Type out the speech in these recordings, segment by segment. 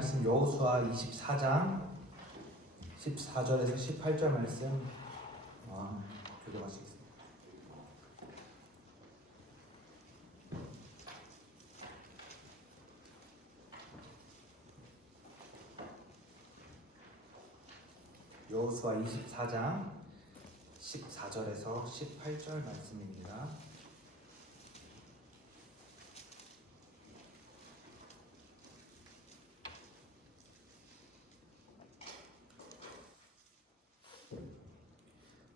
말씀 여호수아 24장 14절에서 18절 말씀 교독하시겠습니다. 여호수아 24장 14절에서 18절 말씀입니다.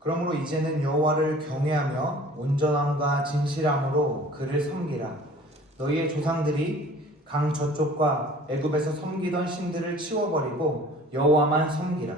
그러므로 이제는 여호와를 경외하며 온전함과 진실함으로 그를 섬기라. 너희의 조상들이 강 저쪽과 애굽에서 섬기던 신들을 치워버리고 여호와만 섬기라.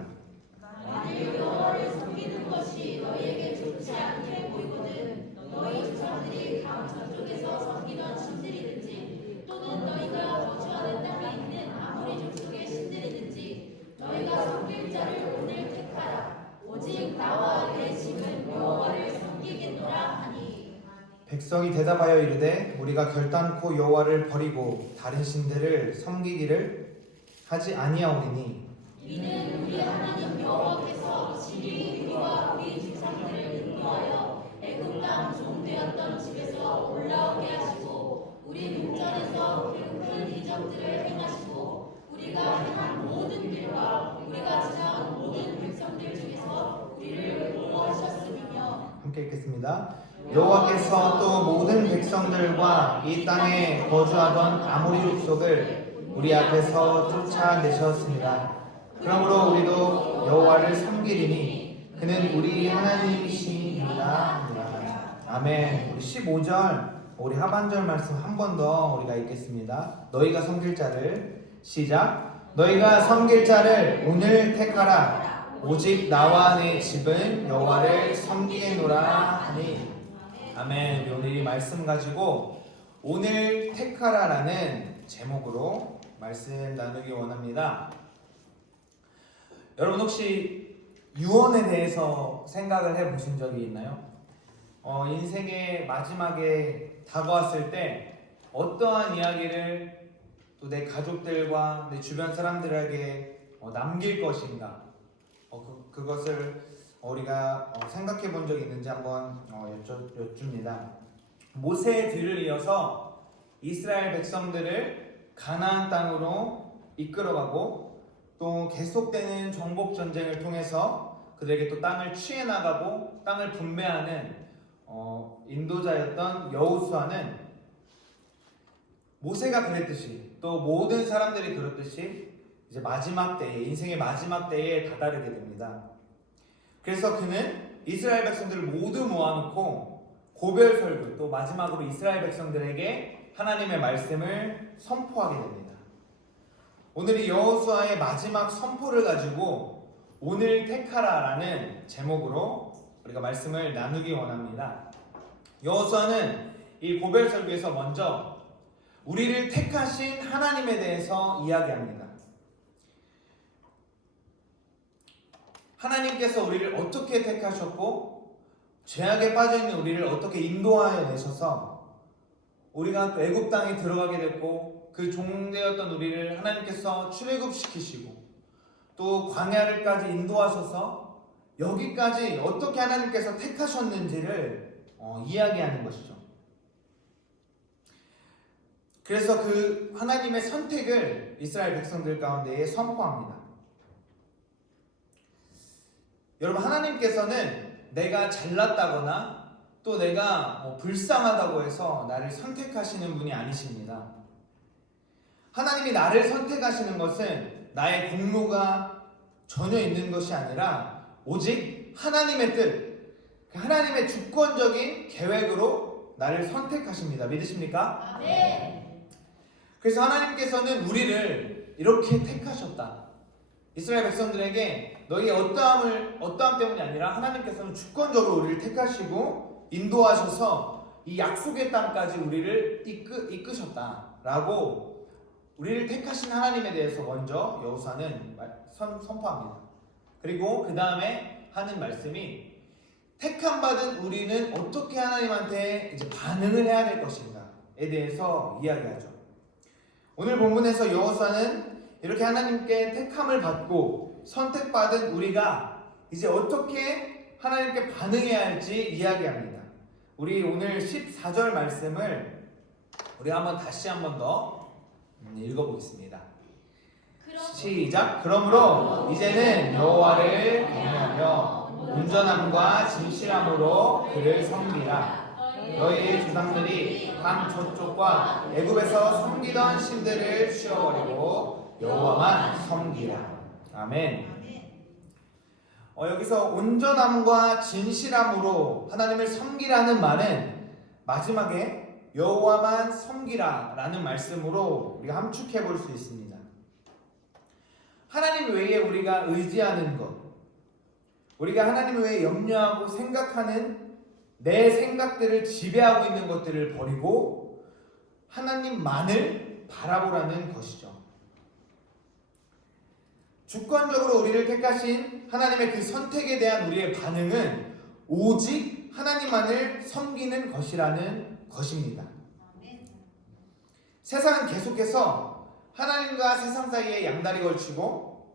만일 여호와를 섬기는 것이 너희에게 좋지 않게 보이거든 너희 조상들이 강 저쪽에서 섬기던 신들이든지 또는 너희가 거주하는 땅에 있는 아모리 족속의 신들이든지 너희가 섬길 자를 오늘 택하라. 오직 나와 내 집은 여호와를 섬기겠노라 하니. 백성이 대답하여 이르되 우리가 결단코 여호와를 버리고 다른 신들을 섬기기를 하지 아니하오리니 이는 우리 하나님 여호와께서 친히 우리와 우리 조상들을 인도하여 애굽 땅 종되었던 집에서 올라오게 하시고 우리 민전에서 그 큰 이적들을 행하시고 우리가 행한 모든 일과 우리가 지나온 모든 백성들 중에서 우리를 보호하셨음이며. 함께 읽겠습니다. 여호와께서 또 모든 백성들과 이 땅에 거주하던 아모리 족속을 우리 앞에서 쫓아내셨습니다. 그러므로 우리도 여호와를 섬기리니 그는 우리 하나님이시니라. 아멘. 우리 15절 우리 하반절 말씀 한 번 더 우리가 읽겠습니다. 너희가 섬길 자를 시작. 너희가 섬길 자를 오늘 택하라. 오직 나와 내 집은 여호와를 섬기겠노라 하니. 아멘. 오늘 이 말씀 가지고 오늘 택하라라는 제목으로 말씀 나누기 원합니다. 여러분 혹시 유언에 대해서 생각을 해보신 적이 있나요? 인생의 마지막에 다가왔을 때 어떠한 이야기를 또 내 가족들과 내 주변 사람들에게 남길 것인가, 그것을 우리가 생각해 본 적이 있는지 한번 여쭙니다. 모세의 뒤를 이어서 이스라엘 백성들을 가나안 땅으로 이끌어가고 또 계속되는 정복 전쟁을 통해서 그들에게 또 땅을 취해 나가고 땅을 분배하는 인도자였던 여호수아는 모세가 그랬듯이 또 모든 사람들이 그렇듯이 이제 마지막 때에, 인생의 마지막 때에 다다르게 됩니다. 그래서 그는 이스라엘 백성들을 모두 모아놓고 고별 설교, 또 마지막으로 이스라엘 백성들에게 하나님의 말씀을 선포하게 됩니다. 오늘 이 여호수아의 마지막 선포를 가지고 오늘 택하라라는 제목으로 우리가 말씀을 나누기 원합니다. 여호수아는 이 고별 설교에서 먼저 우리를 택하신 하나님에 대해서 이야기합니다. 하나님께서 우리를 어떻게 택하셨고 죄악에 빠져있는 우리를 어떻게 인도하여 내셔서 우리가 또 애굽 땅에 들어가게 됐고 그 종되었던 우리를 하나님께서 출애굽시키시고 또 광야를까지 인도하셔서 여기까지 어떻게 하나님께서 택하셨는지를 이야기하는 것이죠. 그래서 그 하나님의 선택을 이스라엘 백성들 가운데에 선포합니다. 여러분, 하나님께서는 내가 잘났다거나 또 내가 불쌍하다고 해서 나를 선택하시는 분이 아니십니다. 하나님이 나를 선택하시는 것은 나의 공로가 전혀 있는 것이 아니라 오직 하나님의 뜻, 하나님의 주권적인 계획으로 나를 선택하십니다. 믿으십니까? 아멘. 그래서 하나님께서는 우리를 이렇게 택하셨다. 이스라엘 백성들에게 너희 어떠함 때문이 아니라 하나님께서는 주권적으로 우리를 택하시고 인도하셔서 이 약속의 땅까지 우리를 이끄셨다라고 우리를 택하신 하나님에 대해서 먼저 여호수아는 선포합니다. 그리고 그 다음에 하는 말씀이 택함 받은 우리는 어떻게 하나님한테 이제 반응을 해야 될 것인가에 대해서 이야기하죠. 오늘 본문에서 여호수아는 이렇게 하나님께 택함을 받고 선택받은 우리가 이제 어떻게 하나님께 반응해야 할지 이야기합니다. 우리 오늘 14절 말씀을 우리 다시 한번 더 읽어보겠습니다. 시작. 그러므로 이제는 여호와를 경외하며 온전함과 진실함으로 그를 섬기라. 너희의 조상들이 강 저쪽과 애굽에서 섬기던 신들을 치워버리고 여호와만 섬기라. 아멘. 여기서 온전함과 진실함으로 하나님을 섬기라는 말은 마지막에 여호와만 섬기라 라는 말씀으로 우리가 함축해 볼 수 있습니다. 하나님 외에 우리가 의지하는 것, 우리가 하나님 외에 염려하고 생각하는 내 생각들을 지배하고 있는 것들을 버리고 하나님만을 바라보라는 것이죠. 주권적으로 우리를 택하신 하나님의 그 선택에 대한 우리의 반응은 오직 하나님만을 섬기는 것이라는 것입니다. 세상은 계속해서 하나님과 세상 사이에 양다리 걸치고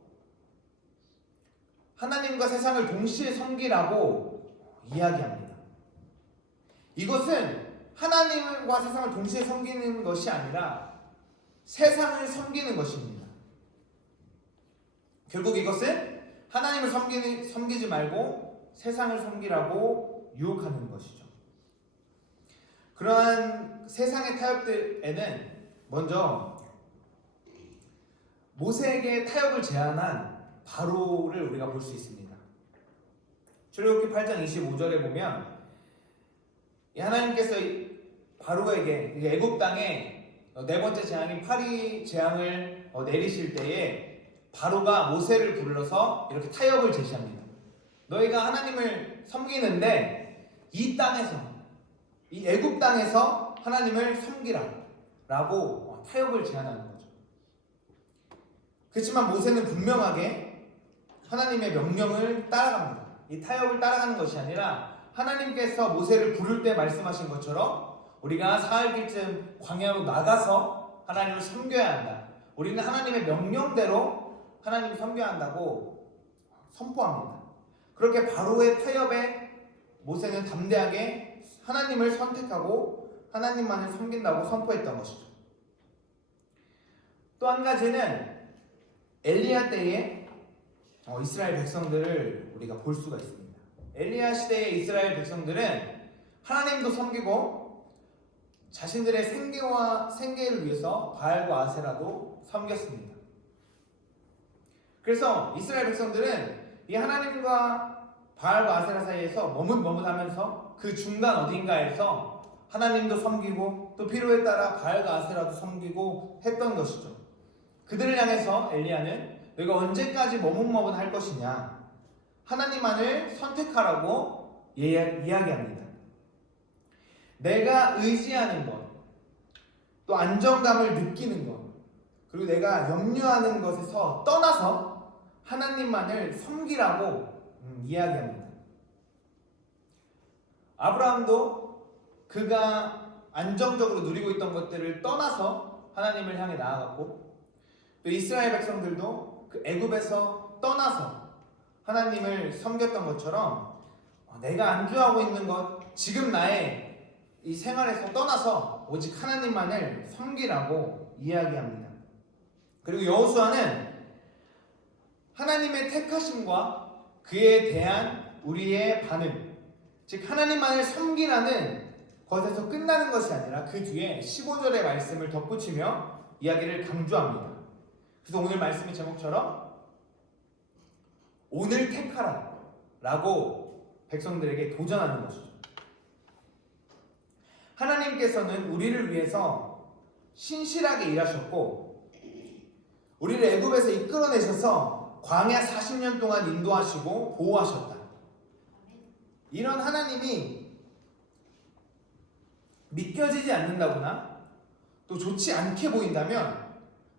하나님과 세상을 동시에 섬기라고 이야기합니다. 이것은 하나님과 세상을 동시에 섬기는 것이 아니라 세상을 섬기는 것입니다. 결국 이것은 하나님을 섬기지 말고 세상을 섬기라고 유혹하는 것이죠. 그러한 세상의 타협들에는 먼저 모세에게 타협을 제안한 바로를 우리가 볼 수 있습니다. 출애굽기 8장 25절에 보면 하나님께서 바로에게 애굽 땅에 네 번째 재앙인 파리 재앙을 내리실 때에 바로가 모세를 불러서 이렇게 타협을 제시합니다. 너희가 하나님을 섬기는데 이 땅에서, 이 애굽 땅에서 하나님을 섬기라 라고 타협을 제안하는 거죠. 그렇지만 모세는 분명하게 하나님의 명령을 따라갑니다. 이 타협을 따라가는 것이 아니라 하나님께서 모세를 부를 때 말씀하신 것처럼 우리가 사흘길쯤 광야로 나가서 하나님을 섬겨야 한다. 우리는 하나님의 명령대로 하나님을 섬겨야 한다고 선포합니다. 그렇게 바로의 타협에 모세는 담대하게 하나님을 선택하고 하나님만을 섬긴다고 선포했던 것이죠. 또 한 가지는 엘리야 때의 이스라엘 백성들을 우리가 볼 수가 있습니다. 엘리야 시대의 이스라엘 백성들은 하나님도 섬기고 자신들의 생계를 위해서 바알과 아세라도 섬겼습니다. 그래서 이스라엘 백성들은 이 하나님과 바알과 아세라 사이에서 머뭇머뭇하면서 그 중간 어딘가에서 하나님도 섬기고 또 필요에 따라 바알과 아세라도 섬기고 했던 것이죠. 그들을 향해서 엘리야는 너희가 언제까지 머뭇머뭇할 것이냐, 하나님만을 선택하라고 이야기합니다. 내가 의지하는 것, 또 안정감을 느끼는 것, 그리고 내가 염려하는 것에서 떠나서 하나님만을 섬기라고 이야기합니다. 아브라함도 그가 안정적으로 누리고 있던 것들을 떠나서 하나님을 향해 나아갔고, 또 이스라엘 백성들도 그 애굽에서 떠나서 하나님을 섬겼던 것처럼 내가 안주하고 있는 것, 지금 나의 이 생활에서 떠나서 오직 하나님만을 섬기라고 이야기합니다. 그리고 여호수아는 하나님의 택하심과 그에 대한 우리의 반응, 즉 하나님만을 섬기라는 것에서 끝나는 것이 아니라 그 뒤에 15절의 말씀을 덧붙이며 이야기를 강조합니다. 그래서 오늘 말씀의 제목처럼 오늘 택하라 라고 백성들에게 도전하는 것이죠. 하나님께서는 우리를 위해서 신실하게 일하셨고 우리를 애굽에서 이끌어내셔서 광야 40년 동안 인도하시고 보호하셨다. 이런 하나님이 믿겨지지 않는다거나 또 좋지 않게 보인다면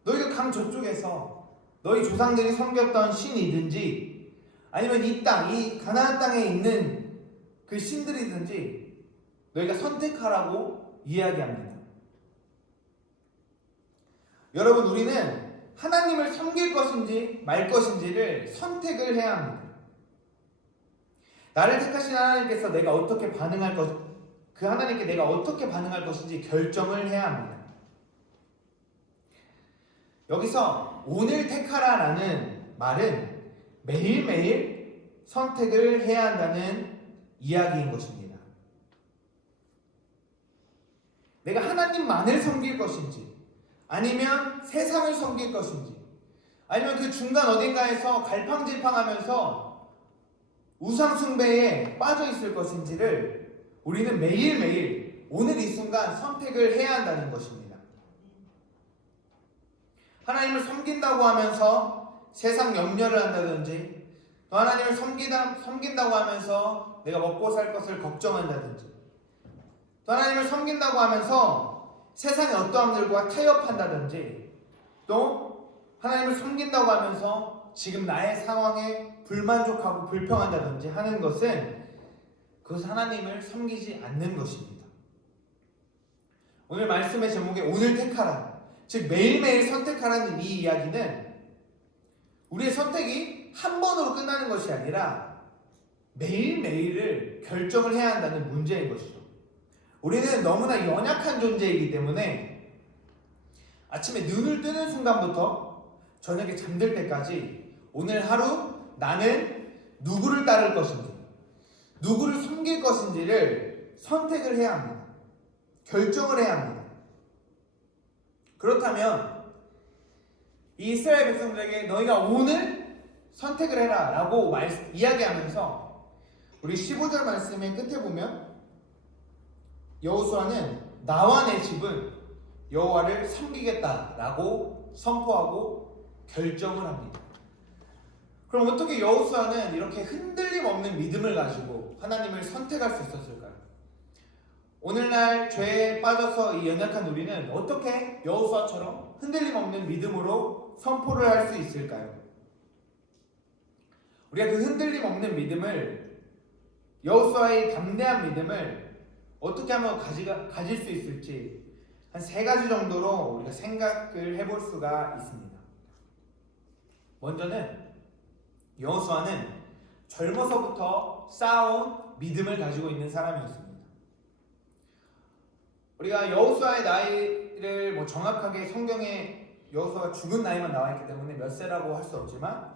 너희가 강 저쪽에서 너희 조상들이 섬겼던 신이든지 아니면 이 땅, 이 가나안 땅에 있는 그 신들이든지 너희가 선택하라고 이야기합니다. 여러분, 우리는 하나님을 섬길 것인지 말 것인지를 선택을 해야 합니다. 나를 택하신 하나님께서 내가 어떻게 반응할 것, 그 하나님께 내가 어떻게 반응할 것인지 결정을 해야 합니다. 여기서 오늘 택하라라는 말은 매일매일 선택을 해야 한다는 이야기인 것입니다. 내가 하나님만을 섬길 것인지, 아니면 세상을 섬길 것인지, 아니면 그 중간 어딘가에서 갈팡질팡하면서 우상숭배에 빠져 있을 것인지를 우리는 매일매일 오늘 이 순간 선택을 해야 한다는 것입니다. 하나님을 섬긴다고 하면서 세상 염려를 한다든지, 또 하나님을 섬긴다고 하면서 내가 먹고 살 것을 걱정한다든지, 또 하나님을 섬긴다고 하면서 세상의 어떠한 일과 타협한다든지, 또 하나님을 섬긴다고 하면서 지금 나의 상황에 불만족하고 불평한다든지 하는 것은 그것은 하나님을 섬기지 않는 것입니다. 오늘 말씀의 제목에 오늘 택하라, 즉 매일매일 선택하라는 이 이야기는 우리의 선택이 한 번으로 끝나는 것이 아니라 매일매일을 결정을 해야 한다는 문제인 것이죠. 우리는 너무나 연약한 존재이기 때문에 아침에 눈을 뜨는 순간부터 저녁에 잠들 때까지 오늘 하루 나는 누구를 따를 것인지, 누구를 섬길 것인지를 선택을 해야 합니다. 결정을 해야 합니다. 그렇다면 이 이스라엘 백성들에게 너희가 오늘 선택을 해라 라고 이야기하면서 우리 15절 말씀의 끝에 보면 여호수아는 나와 내 집은 여호와를 섬기겠다라고 선포하고 결정을 합니다. 그럼 어떻게 여호수아는 이렇게 흔들림 없는 믿음을 가지고 하나님을 선택할 수 있었을까요? 오늘날 죄에 빠져서 이 연약한 우리는 어떻게 여호수아처럼 흔들림 없는 믿음으로 선포를 할 수 있을까요? 우리가 그 흔들림 없는 믿음을, 여호수아의 담대한 믿음을 어떻게 하면 가질 수 있을지 한 3가지 정도로 우리가 생각을 해볼 수가 있습니다. 먼저는 여호수아는 젊어서부터 쌓아온 믿음을 가지고 있는 사람이었습니다. 우리가 여호수아의 나이를 정확하게 성경에 여호수아가 죽은 나이만 나와 있기 때문에 몇 세라고 할 수 없지만,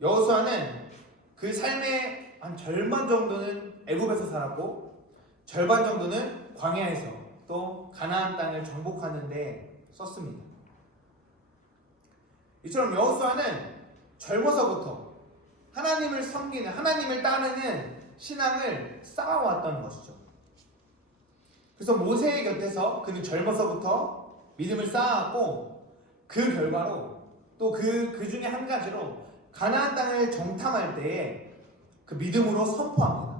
여호수아는 그 삶의 한 절반 정도는 애굽에서 살았고 절반 정도는 광야에서 또 가나안 땅을 정복하는 데 썼습니다. 이처럼 여호수아는 젊어서부터 하나님을 섬기는, 하나님을 따르는 신앙을 쌓아왔던 것이죠. 그래서 모세의 곁에서 그는 젊어서부터 믿음을 쌓아왔고, 그 결과로 또 그 중에 한 가지로 가나안 땅을 정탐할 때에 그 믿음으로 선포합니다.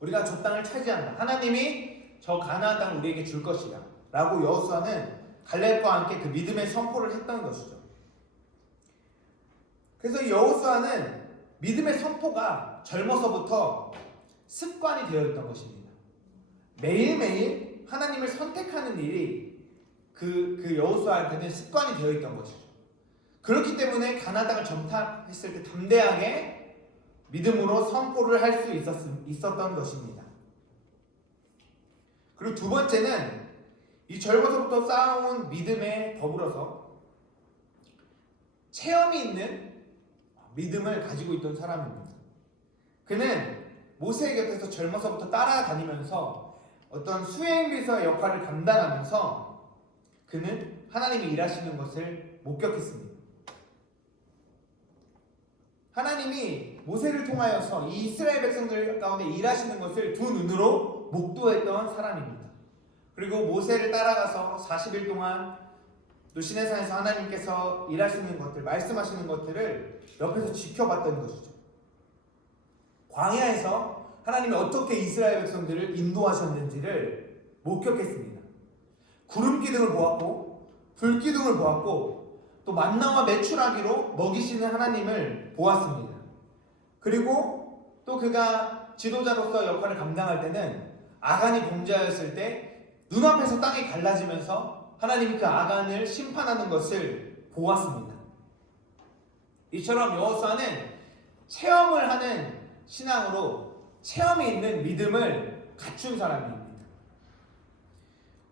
우리가 저 땅을 차지한다. 하나님이 저 가나안 땅을 우리에게 줄 것이다 라고 여호수아는 갈렙과 함께 그 믿음의 선포를 했던 것이죠. 그래서 여호수아는 믿음의 선포가 젊어서부터 습관이 되어 있던 것입니다. 매일매일 하나님을 선택하는 일이 그 여호수아한테는 습관이 되어 있던 것이죠. 그렇기 때문에 가나안 땅을 정탐했을 때 담대하게 믿음으로 선포를 할 수 있었던 것입니다. 그리고 두 번째는 이 젊어서부터 쌓아온 믿음에 더불어서 체험이 있는 믿음을 가지고 있던 사람입니다. 그는 모세의 곁에서 젊어서부터 따라다니면서 어떤 수행비서의 역할을 감당하면서 그는 하나님이 일하시는 것을 목격했습니다. 하나님이 모세를 통하여서 이 이스라엘 백성들 가운데 일하시는 것을 두 눈으로 목도했던 사람입니다. 그리고 모세를 따라가서 40일 동안 또 시내산에서 하나님께서 일하시는 것들, 말씀하시는 것들을 옆에서 지켜봤던 것이죠. 광야에서 하나님이 어떻게 이스라엘 백성들을 인도하셨는지를 목격했습니다. 구름 기둥을 보았고, 불 기둥을 보았고, 또 만나와 메추라기로 먹이시는 하나님을 보았습니다. 그리고 또 그가 지도자로서 역할을 감당할 때는 아간이 범죄하였을 때 눈앞에서 땅이 갈라지면서 하나님이 그 아간을 심판하는 것을 보았습니다. 이처럼 여호수아는 체험을 하는 신앙으로 체험이 있는 믿음을 갖춘 사람입니다.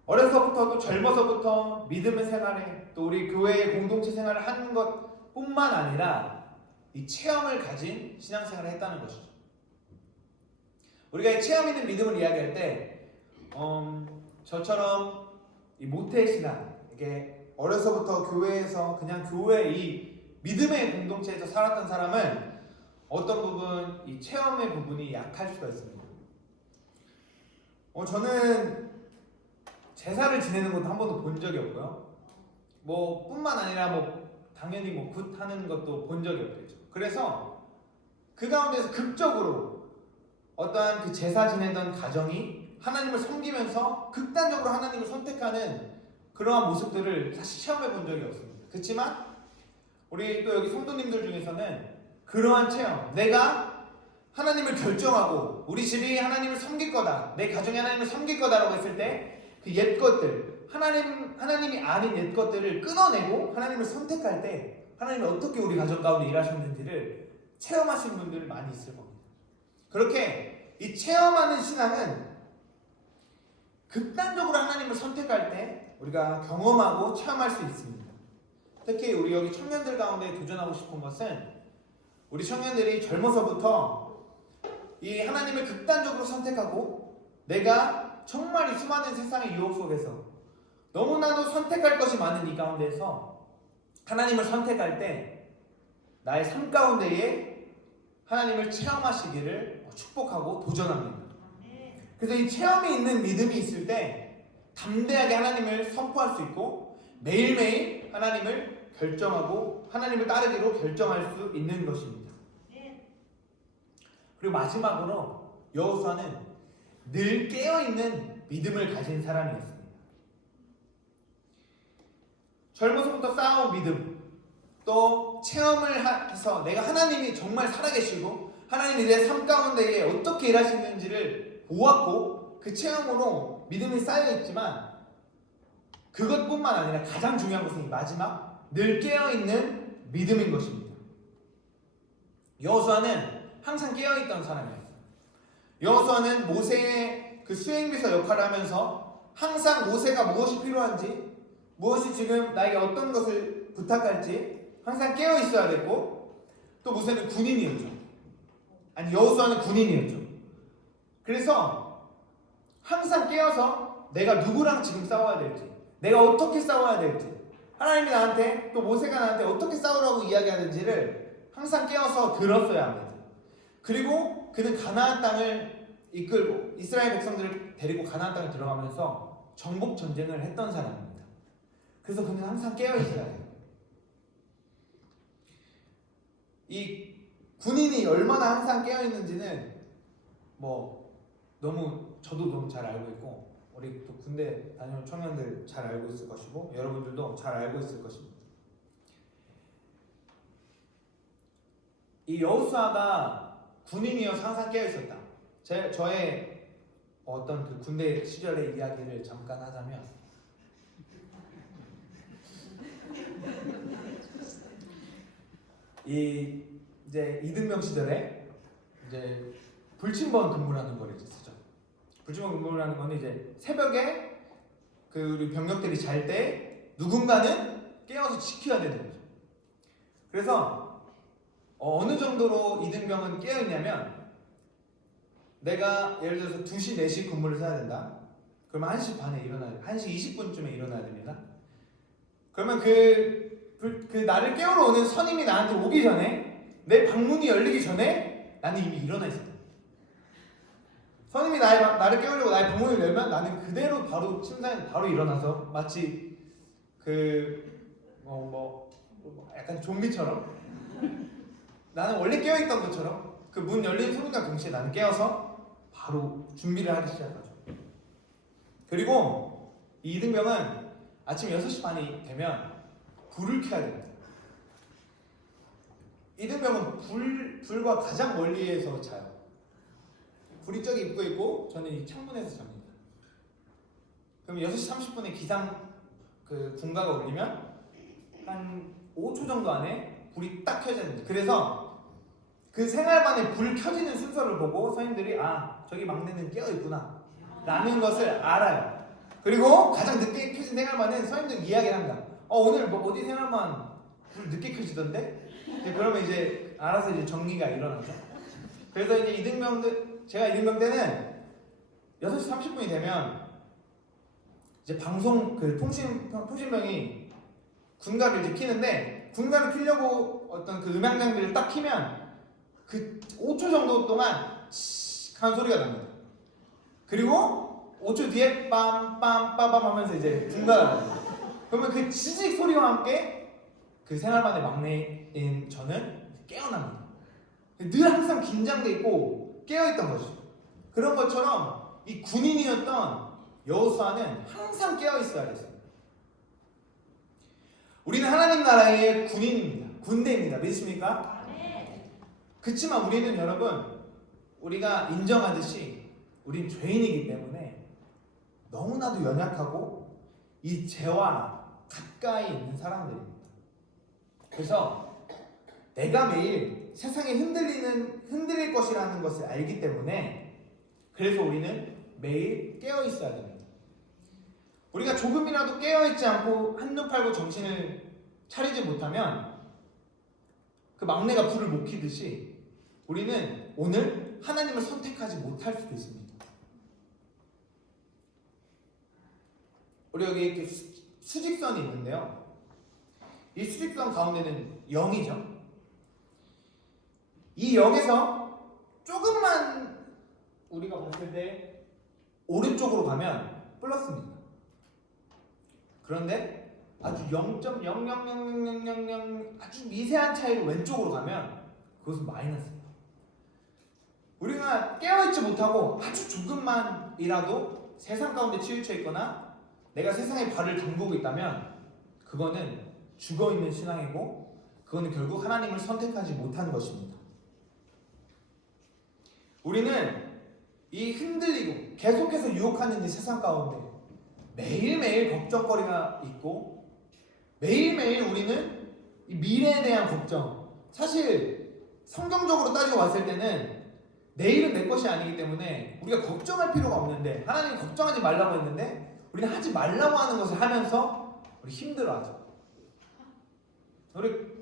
어려서부터 또 젊어서부터 믿음의 생활에 또 우리 교회의 공동체 생활을 하는 것뿐만 아니라 이 체험을 가진 신앙생활을 했다는 것이죠. 우리가 이 체험 있는 믿음을 이야기할 때 저처럼 이 모태신앙, 이게 어려서부터 교회에서 그냥 교회 이 믿음의 공동체에서 살았던 사람은 어떤 부분, 이 체험의 부분이 약할 수가 있습니다. 저는 제사를 지내는 것도 한 번도 본 적이 없고요. 뿐만 아니라 당연히 굿 하는 것도 본 적이 없겠죠. 그래서 그 가운데서 극적으로 어떠한 그 제사 지내던 가정이 하나님을 섬기면서 극단적으로 하나님을 선택하는 그러한 모습들을 사실 체험해 본 적이 없습니다. 그렇지만 우리 또 여기 성도님들 중에서는 그러한 체험, 내가 하나님을 결정하고 우리 집이 하나님을 섬길 거다, 내 가정이 하나님을 섬길 거다라고 했을 때 그 옛 것들, 하나님이 아닌 옛 것들을 끊어내고 하나님을 선택할 때 하나님이 어떻게 우리 가정 가운데 일하셨는지를 체험하신 분들 많이 있을 겁니다. 그렇게 이 체험하는 신앙은 극단적으로 하나님을 선택할 때 우리가 경험하고 체험할 수 있습니다. 특히 우리 여기 청년들 가운데 도전하고 싶은 것은 우리 청년들이 젊어서부터 이 하나님을 극단적으로 선택하고 내가 정말 이 수많은 세상의 유혹 속에서 너무나도 선택할 것이 많은 이 가운데서 하나님을 선택할 때 나의 삶 가운데에 하나님을 체험하시기를 축복하고 도전합니다. 그래서 이 체험이 있는 믿음이 있을 때 담대하게 하나님을 선포할 수 있고 매일매일 하나님을 결정하고 하나님을 따르기로 결정할 수 있는 것입니다. 그리고 마지막으로 여호수아는 늘 깨어있는 믿음을 가진 사람이었습니다. 젊어서부터 쌓아온 믿음, 또 체험을 해서 내가 하나님이 정말 살아계시고 하나님이 내 삶 가운데에 어떻게 일하시는지를 보았고 그 체험으로 믿음이 쌓여있지만 그것뿐만 아니라 가장 중요한 것은 이 마지막 늘 깨어있는 믿음인 것입니다. 여호수아는 항상 깨어있던 사람이었어요. 여호수아는 모세의 그 수행비서 역할을 하면서 항상 모세가 무엇이 필요한지, 무엇이 지금 나에게 어떤 것을 부탁할지 항상 깨어 있어야 됐고, 또 모세는 군인이었죠. 여호수아는 군인이었죠. 그래서 항상 깨어서 내가 누구랑 지금 싸워야 될지, 내가 어떻게 싸워야 될지, 하나님이 나한테 또 모세가 나한테 어떻게 싸우라고 이야기하는지를 항상 깨어서 들었어야 합니다. 그리고 그는 가나안 땅을 이끌고 이스라엘 백성들을 데리고 가나안 땅에 들어가면서 정복 전쟁을 했던 사람입니다. 그래서 그는 항상 깨어 있어야 해요. 이 군인이 얼마나 항상 깨어 있는지는 저도 너무 잘 알고 있고 우리 또 군대 다녀온 청년들 잘 알고 있을 것이고 여러분들도 잘 알고 있을 것입니다. 이 여호수아가 군인이어서 항상 깨어 있었다. 저의 어떤 그 군대 시절의 이야기를 잠깐 하자면, 이제 이등병 시절에 이제 불침번 근무라는 걸 이제 쓰죠. 불침번 근무라는 건 이제 새벽에 그 우리 병력들이 잘 때 누군가는 깨어서 지켜야 되는 거죠. 그래서 어느 정도로 이등병은 깨어있냐면 내가 예를 들어서 2시, 4시 근무를 해야 된다. 그러면 1시 반에 1시 20분쯤에 일어나야 됩니다. 그러면 그 나를 깨우러 오는 선임이 나한테 오기 전에 내 방문이 열리기 전에 나는 이미 일어나 있었다. 선임이 나를 깨우려고 나의 방문을 열면 나는 그대로 바로 침상에 바로 일어나서 마치 약간 좀비처럼 나는 원래 깨어있던 것처럼 그 문 열린 소리과 동시에 나는 깨어서 바로 준비를 하기 시작하죠. 그리고 이 이등병은 아침 6시 반이 되면 불을 켜야 됩니다. 이등병은 불과 가장 멀리에서 자요. 불이 저기 입구에 있고 저는 이 창문에서 잡니다. 그럼 6시 30분에 기상 그 군가가 울리면 한 5초 정도 안에 불이 딱 켜져야 됩니다. 그래서 그 생활반에 불 켜지는 순서를 보고 선생님들이 저기 막내는 깨어있구나 라는 것을 알아요. 그리고 가장 늦게 켜진 생활반은 선생님들 이야기를 합니다. 오늘 뭐 어디 생활반 불 늦게 켜지던데? 그러면 이제 알아서 이제 정리가 일어나죠. 그래서 이제 제가 이등병 때는 6시 30분이 되면 이제 방송 통신병이 군가를 이제 키는데, 군가를 키려고 어떤 그 음향 장비를 딱 키면 그 5초 정도 동안 하는 소리가 납니다. 그리고 5초 뒤에 빰빰빰빰 하면서 이제 군가가 나요. 그러면 그 지직 소리와 함께 그 생활반의 막내인 저는 깨어납니다. 늘 항상 긴장돼 있고 깨어있던 거죠. 그런 것처럼 이 군인이었던 여호수아는 항상 깨어있어야 됐습니다. 우리는 하나님 나라의 군인입니다. 군대입니다. 믿으십니까? 그렇지만 우리는 여러분, 우리가 인정하듯이 우린 죄인이기 때문에 너무나도 연약하고 이 죄와 가까이 있는 사람들입니다. 그래서 내가 매일 세상에 흔들릴 것이라는 것을 알기 때문에, 그래서 우리는 매일 깨어 있어야 됩니다. 우리가 조금이라도 깨어 있지 않고 한눈 팔고 정신을 차리지 못하면 그 막내가 불을 못 켜듯이 우리는 오늘 하나님을 선택하지 못할 수도 있습니다. 우리 여기 이렇게 수직선이 있는데요. 이 수직선 가운데는 0이죠. 이 0에서 조금만 우리가 봤을 때 오른쪽으로 가면 플러스입니다. 그런데 아주 0.0000000 아주 미세한 차이로 왼쪽으로 가면 그것은 마이너스입니다. 우리가 깨어있지 못하고 아주 조금만이라도 세상 가운데 치우쳐 있거나 내가 세상에 발을 담그고 있다면 그거는 죽어있는 신앙이고, 그거는 결국 하나님을 선택하지 못한 것입니다. 우리는 이 흔들리고 계속해서 유혹하는 이 세상 가운데 매일매일 걱정거리가 있고, 매일매일 우리는 이 미래에 대한 걱정, 사실 성경적으로 따지고 봤을 때는 내일은 내 것이 아니기 때문에 우리가 걱정할 필요가 없는데, 하나님이 걱정하지 말라고 했는데 우리는 하지 말라고 하는 것을 하면서 우리 힘들어하죠.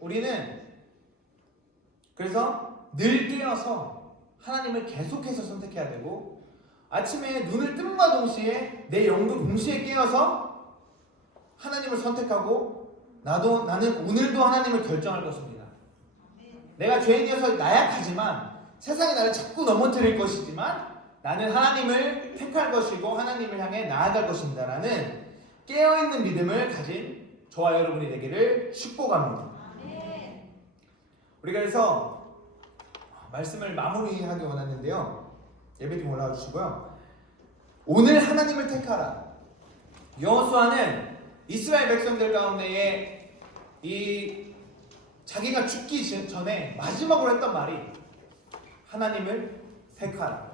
우리는 그래서 늘 깨어서 하나님을 계속해서 선택해야 되고, 아침에 눈을 뜸과 동시에 내 영도 동시에 깨어서 하나님을 선택하고, 나는 오늘도 하나님을 결정할 것입니다. 내가 죄인이어서 나약하지만 세상이 나를 자꾸 넘어뜨릴 것이지만 나는 하나님을 택할 것이고 하나님을 향해 나아갈 것입니다 라는 깨어있는 믿음을 가진 저와 여러분이 되기를 축복합니다. 우리가 그래서 말씀을 마무리하기 원하는데요, 예배 좀 올라와 주시고요. 오늘 하나님을 택하라. 여호수아는 이스라엘 백성들 가운데에 이 자기가 죽기 전에 마지막으로 했던 말이 하나님을 택하라.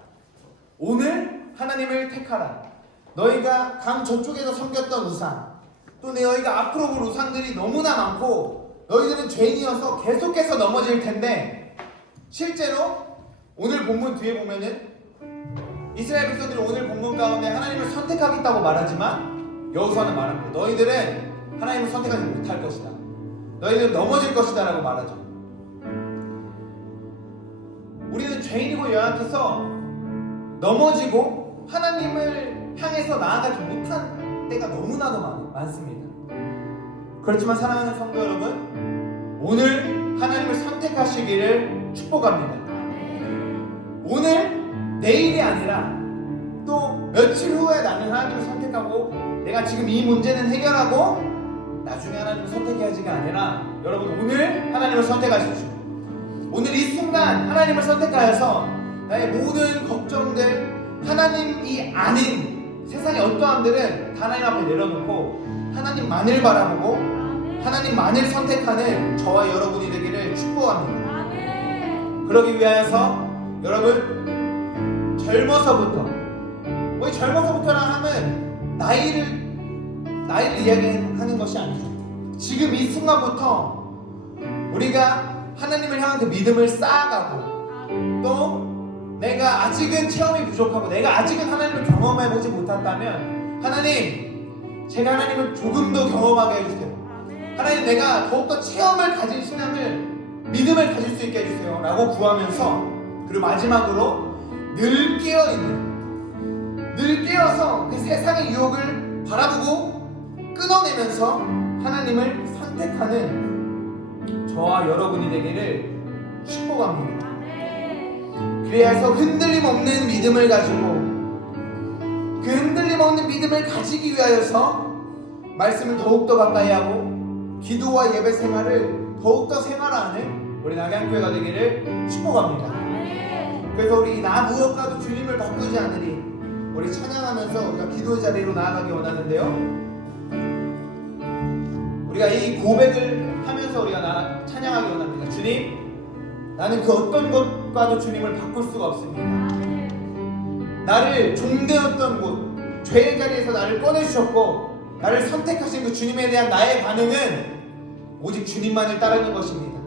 오늘 하나님을 택하라. 너희가 강 저쪽에서 섬겼던 우상, 또 너희가 앞으로 볼 우상들이 너무나 많고 너희들은 죄인이어서 계속해서 넘어질 텐데, 실제로 오늘 본문 뒤에 보면은 이스라엘 백성들이 오늘 본문 가운데 하나님을 선택하겠다고 말하지만 여호수아는 말합니다. 너희들은 하나님을 선택하지 못할 것이다. 너희들은 넘어질 것이다 라고 말하죠. 우리는 죄인이고 연약해서 넘어지고 하나님을 향해서 나아가지 못한 때가 너무나도 많습니다. 그렇지만 사랑하는 성도 여러분, 오늘 하나님을 선택하시기를 축복합니다. 오늘 내일이 아니라 또 며칠 후에 나는 하나님을 선택하고 내가 지금 이 문제는 해결하고 나중에 하나님을 선택해야지가 아니라, 여러분 오늘 하나님을 선택하십시오. 오늘 이 순간 하나님을 선택하여서 나의 모든 걱정들, 하나님이 아닌 세상의 어떠함들은 하나님 앞에 내려놓고 하나님만을 바라보고 하나님만을 선택하는 저와 여러분이 되기를 축복합니다. 그러기 위하여서 여러분, 젊어서부터, 뭐 젊어서부터라 하면 나이를 이야기하는 것이 아니죠. 지금 이 순간부터 우리가 하나님을 향한 그 믿음을 쌓아가고, 또 내가 아직은 체험이 부족하고 내가 아직은 하나님을 경험해보지 못했다면, 하나님, 제가 하나님을 조금 더 경험하게 해주세요. 하나님, 내가 더욱더 체험을 가진 신앙을, 믿음을 가질 수 있게 해주세요 라고 구하면서, 그리고 마지막으로 늘 깨어서 그 세상의 유혹을 바라보고 끊어내면서 하나님을 선택하는 저와 여러분이 되기를 축복합니다. 그래서 흔들림 없는 믿음을 가지고, 그 흔들림 없는 믿음을 가지기 위하여서 말씀을 더욱더 가까이 하고 기도와 예배 생활을 더욱더 생활하는 우리 낙양교회가 되기를 축복합니다. 그래서 우리 나 무엇과도 주님을 바꾸지 않으리, 우리 찬양하면서 우리가 기도의 자리로 나아가기 원하는데요, 우리가 이 고백을 하면서 우리가 찬양하기 원합니다. 주님, 나는 그 어떤 것과도 주님을 바꿀 수가 없습니다. 나를 종되었던 곳, 죄의 자리에서 나를 꺼내주셨고 나를 선택하신 그 주님에 대한 나의 반응은 오직 주님만을 따르는 것입니다.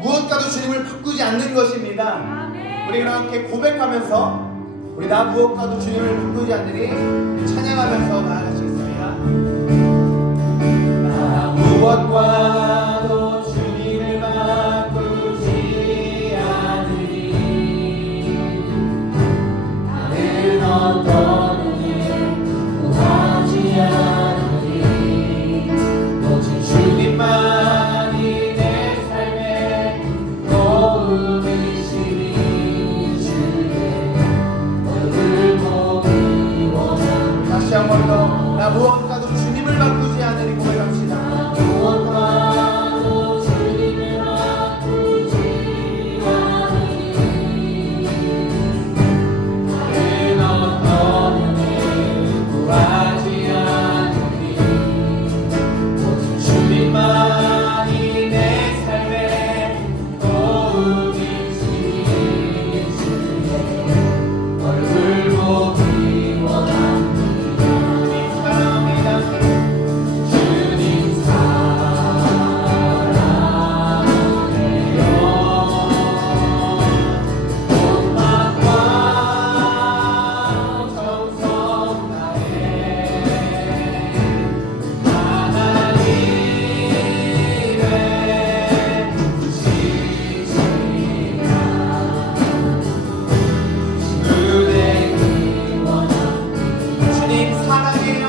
무엇과도 주님을 바꾸지 않는 것입니다. 우리 그렇게 고백하면서 우리 나 무엇과도 주님을 바꾸지 않으니 찬양하면서 나아가시겠습니다. 나 무엇과도 주님을 바꾸지 않으니, 다른 어떤 은혜 구하지 않으니, 오직 주님만이 내 삶의 도움이시니, 주의 얼굴 보기 원합니다. 다시 한 번 더 나 무엇과도 주님을 바꾸지 않으니 고백합시다. 무엇과도 주님을 바꾸지 않으니, 다른 어떤 은혜 구하지 않으니, 오직 주님만이 내 삶의 도움이시니, 주의 얼굴 보기 원합니다. 주님 사랑해요. 온 마음과 정성 다해 하나님의 부시시라 주되기 원합니다. 주님 사랑해요.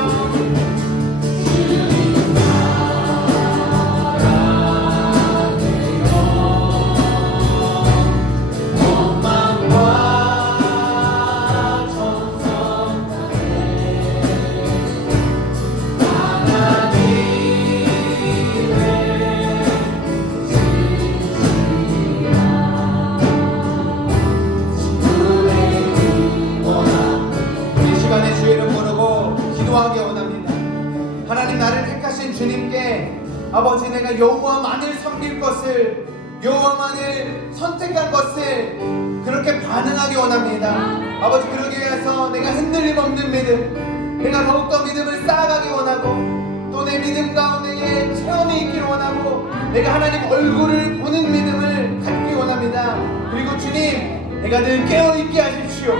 하나님, 나를 택하신 주님께 아버지, 내가 여호와만을 섬길 것을, 여호와만을 선택한 것을 그렇게 반응하기 원합니다. 아버지, 그러기 위해서 내가 흔들림 없는 믿음, 내가 더욱더 믿음을 쌓아가기 원하고, 또 내 믿음 가운데에 체험이 있기를 원하고, 내가 하나님 얼굴을 보는 믿음을 갖기 원합니다. 그리고 주님, 내가 늘 깨어있게 하십시오.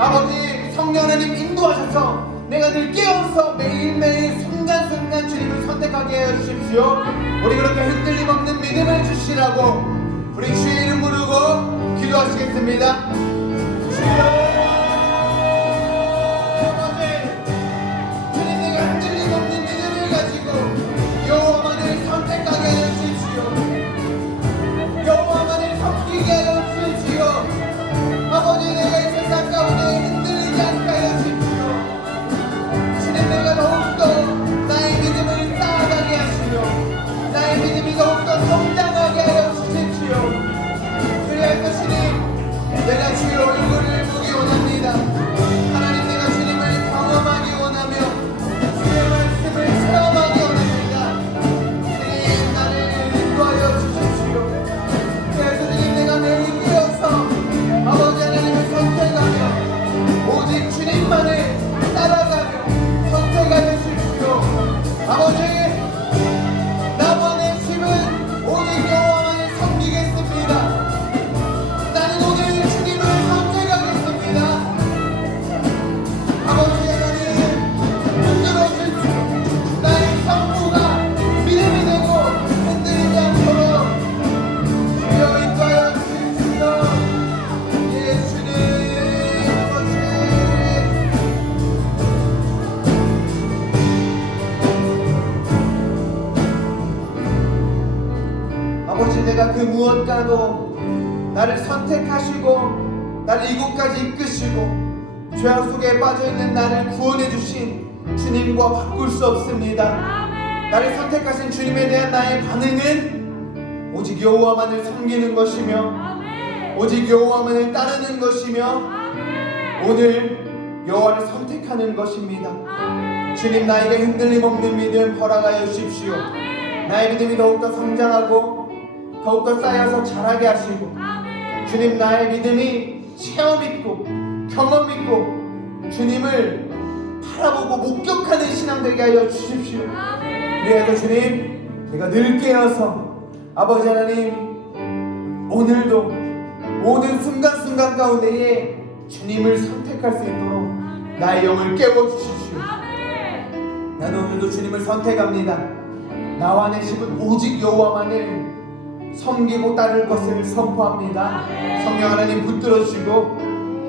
아버지, 성령 하나님 인도하셔서 내가 늘 깨어서 매일매일 순간순간 주님을 선택하게 해주십시오. 우리 그렇게 흔들림 없는 믿음을 주시라고 우리 주의 이름 부르고 기도하시겠습니다. 주여, 주님, 내가 흔들림 없는 믿음을 가지고 여호와만을 선택하게 해주십시오. 여호와만을 섬기게 하여 주십시오. 아버지, 내가 이 세상 가운데 흔들리지 않게 하여 주십시오. 내가 더욱더 나의 믿음을 쌓아가게 하시며 나의 믿음이 더욱더 성장하게 하여 주십시오. 그리하여 주님, 내가 주의 얼굴을 보기 원합니다. 내가 그 무엇과도 나를 선택하시고 나를 이곳까지 이끄시고 죄악 속에 빠져있는 나를 구원해 주신 주님과 바꿀 수 없습니다. 나를 선택하신 주님에 대한 나의 반응은 오직 여호와만을 섬기는 것이며 오직 여호와만을 따르는 것이며 오늘 여호와를 선택하는 것입니다. 주님, 나에게 흔들림 없는 믿음 허락하여 주십시오. 나의 믿음이 더욱더 성장하고 더욱더 쌓여서 자라게 하시고 주님, 나의 믿음이 체험 있고 경험 있고 주님을 바라보고 목격하는 신앙 되게 하여 주십시오. 그래서 주님, 내가 늘 깨어서 아버지 하나님, 오늘도 모든 순간순간 가운데에 주님을 선택할 수 있도록 나의 영을 깨워주십시오. 나는 오늘도 주님을 선택합니다. 나와 내 집은 오직 여호와만을 섬기고 따를 것을 선포합니다. 성령 하나님 붙들어 주시고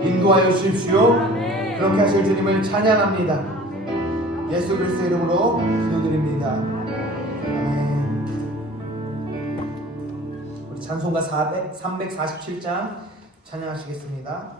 인도하여 주십시오. 그렇게 하실 주님을 찬양합니다. 예수 그리스도의 이름으로 기도드립니다. 아멘. 우리 찬송가 347장 찬양하시겠습니다.